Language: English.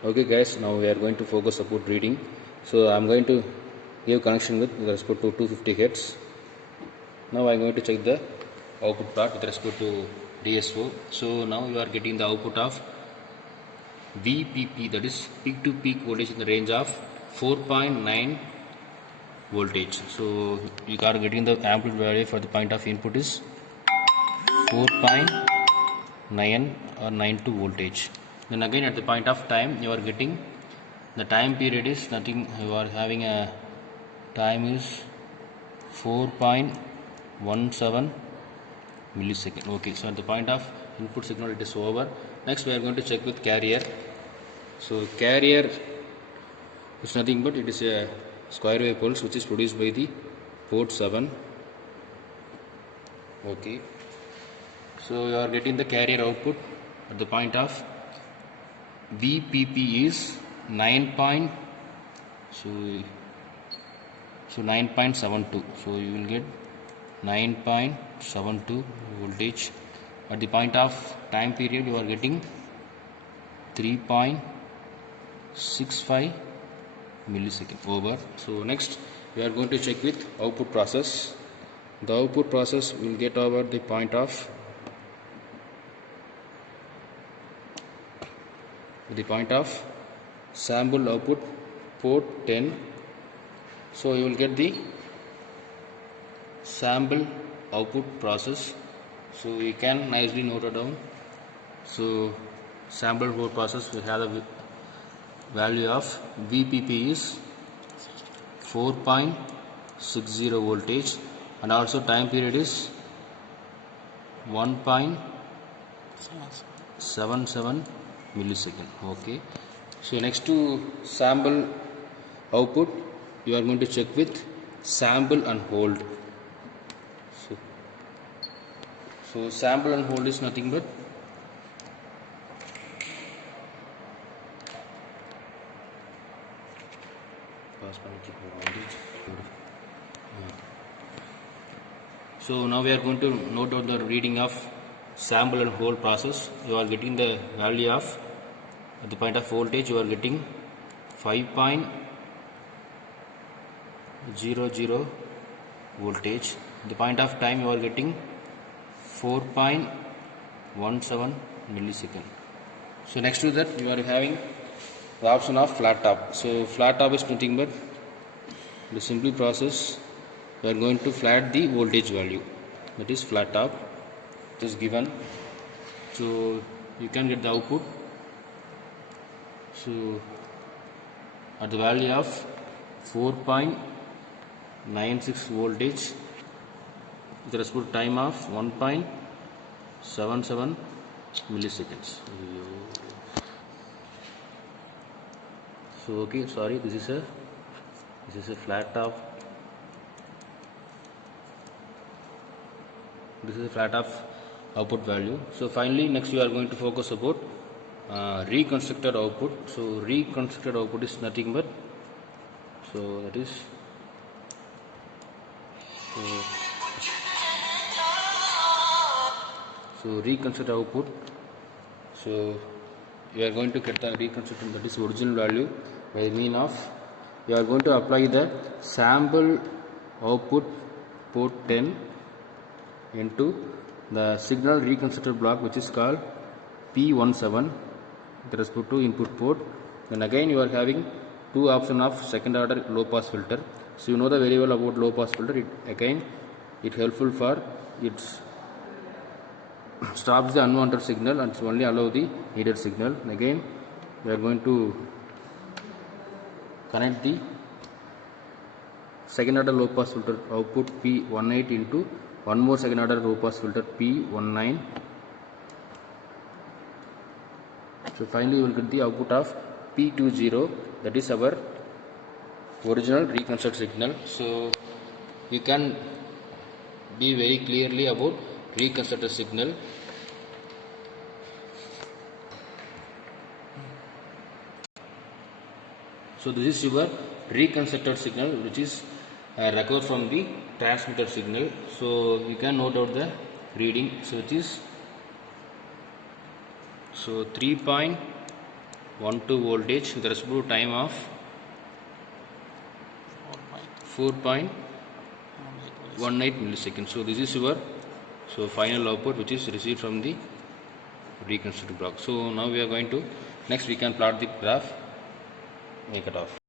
Okay guys, now we are going to focus about reading. So I am going to give connection with respect to 250 Hz. Now I am going to check the output plot with respect to DSO. So now you are getting the output of VPP, that is peak to peak voltage in the range of 4.9 voltage. So you are getting the amplitude value for the point of input is 4.9 or 92 voltage. Then again at the point of time you are getting the time period is nothing, you are having a time is 4.17 millisecond. Okay, so at the point of input signal it is over. Next we are going to check with carrier. So carrier is nothing but it is a square wave pulse which is produced by the port 7. Okay, so you are getting the carrier output at the point of VPP is 9. So 9.72. So you will get 9.72 voltage. At the point of time period you are getting 3.65 millisecond over. So next we are going to check with output process. The output process will get over the point of sample output port 10. So you will get the sample output process. So we can nicely note it down. So sample output process we have the value of VPP is 4.60 voltage and also time period is 1.77 millisecond. Okay, so next to sample output you are going to check with sample and hold. So sample and hold is nothing but so now we are going to note down the reading of sample and hold process. You are getting the value of at the point of voltage you are getting 5.00 voltage. At the point of time you are getting 4.17 millisecond. So next to that you are having the option of flat top. So flat top is nothing but the simple process we are going to flat the voltage value, that is flat top. It is given, so you can get the output. So at the value of 4.96 voltage with respect to time of 1.77 milliseconds. So okay, sorry, this is a flat top. This is a flat top output value. So finally next we are going to focus about reconstructed output. So reconstructed output is nothing but that is reconstructed output. So you are going to get the reconstructed, that is original value, by mean of you are going to apply the sample output port 10 into the signal reconstructed block which is called P17 with respect to input port. Then again you are having two options of second order low pass filter. So you know the very well about low pass filter. It helpful for its stops the unwanted signal and only allow the needed signal. And again we are going to connect the second order low pass filter output P18 into one more second order low pass filter P19. So finally you will get the output of P20, that is our original reconstructed signal. So you can be very clearly about reconstructed signal. So this is your reconstructed signal which is recovered from the transmitter signal. So you can note out the reading. So it is 3.00 1 to voltage with respect to time of 4.18 milliseconds. So this is your final output which is received from the reconstructed block. So now we are going to, next we can plot the graph, make it off.